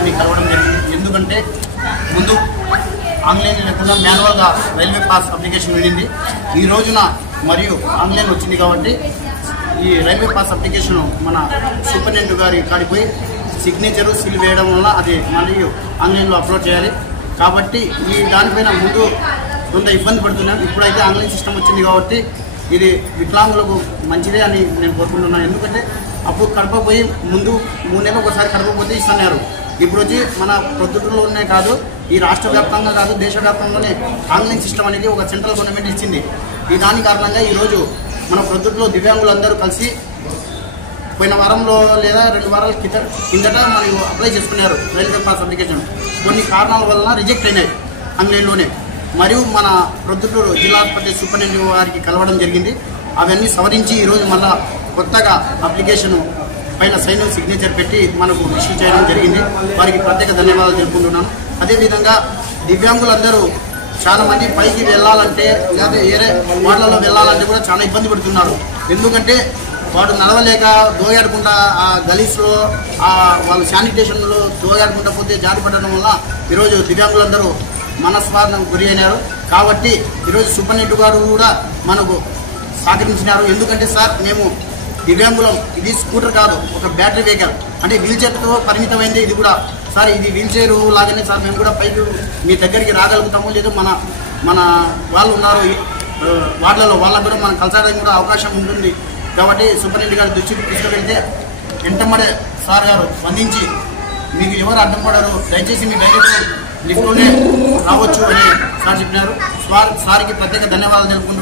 గారిని కలవడం జరిగింది. ఎందుకంటే ముందు ఆన్లైన్ లేకుండా మాన్యువల్గా రైల్వే పాస్ అప్లికేషన్ వెళ్ళింది. ఈ రోజున మరియు ఆన్లైన్ వచ్చింది కాబట్టి ఈ రైల్వే పాస్ అప్లికేషన్ మన సూపరింటెండెంట్ గారి కాడికి పోయి సిగ్నేచరు సీల్ వేయడం వల్ల అది మరియు ఆన్లైన్లో అప్లోడ్ చేయాలి. కాబట్టి ఈ దానిపైన ముందు కొంత ఇబ్బంది పడుతున్నాం. ఇప్పుడైతే ఆన్లైన్ సిస్టమ్ వచ్చింది కాబట్టి ఇది వికలాంగులకు మంచిదే అని నేను కోరుకుంటున్నాను. ఎందుకంటే అప్పుడు కడప పోయి ముందు 3 నెలలకు ఒకసారి కడప పోతే ఇస్తున్నారు. ఇప్పుడు వచ్చి మన ప్రొద్దుటూరులోనే కాదు, ఈ రాష్ట్ర వ్యాప్తంగా కాదు, దేశవ్యాప్తంగానే ఆన్లైన్ సిస్టమ్ అనేది ఒక సెంట్రల్ గవర్నమెంట్ ఇచ్చింది. ఈ దాని కారణంగా ఈరోజు మన ప్రొద్దుటూరులో దివ్యాంగులందరూ కలిసి పోయిన వారంలో లేదా 2 వారాల కిందట మరియు అప్లై చేసుకున్నారు రైల్వే పాస్ అప్లికేషన్. కొన్ని కారణాల వలన రిజెక్ట్ అయినాయి ఆన్లైన్లోనే. మరియు మన ప్రొద్దుటూరు జిల్లాధిపతి సూపరింటెండెంట్ వారికి కలవడం జరిగింది. అవన్నీ సవరించి ఈరోజు మళ్ళా కొత్తగా అప్లికేషన్ పైన సైన్ సిగ్నేచర్ పెట్టి మనకు ఇష్యూ చేయడం జరిగింది. వారికి ప్రత్యేక ధన్యవాదాలు తెలుపుకుంటున్నాను. అదేవిధంగా దివ్యాంగులందరూ చాలా మంది పైకి వెళ్ళాలంటే లేదా వేరే వార్డులలో వెళ్ళాలంటే కూడా చాలా ఇబ్బంది పడుతున్నారు. ఎందుకంటే వాడు నడవలేక దోయాడుకుంటా ఆ గలీస్లో వాళ్ళు శానిటేషన్లో దోయాడుకుంటా పోతే జారిపడడం వల్ల ఈరోజు దివ్యాంగులందరూ మనస్వాదం గురి అయినారు. కాబట్టి ఈరోజు సూపరింటెండెంట్ గారు కూడా మనకు సహకరించినారు. ఎందుకంటే సార్ మేము దివ్యాంగులం, ఇది స్కూటర్ కాదు, ఒక బ్యాటరీ వెహికల్, అంటే వీల్ చైర్తో పరిమితమైంది ఇది కూడా. సార్ ఇది వీల్ చైర్ లాగానే సార్ మేము కూడా పైకి మీ దగ్గరికి రాగలుగుతాము, లేదు మన వాళ్ళు ఉన్నారు వార్డులలో వాళ్ళకు కూడా మనం కలిసడానికి కూడా అవకాశం ఉంటుంది. కాబట్టి సూపరింటెండెంట్ గారి దృష్టికి తీసుకువెళ్తే వెంటనే సార్ గారు స్పందించి మీకు ఎవరు అడ్డం పడరు, దయచేసి మీ డైరెక్ట్ లిఫ్ట్లోనే రావచ్చు అని సార్ చెప్పినారు. సార్కి ప్రత్యేక ధన్యవాదాలు తెలుపుకుంటున్నాను.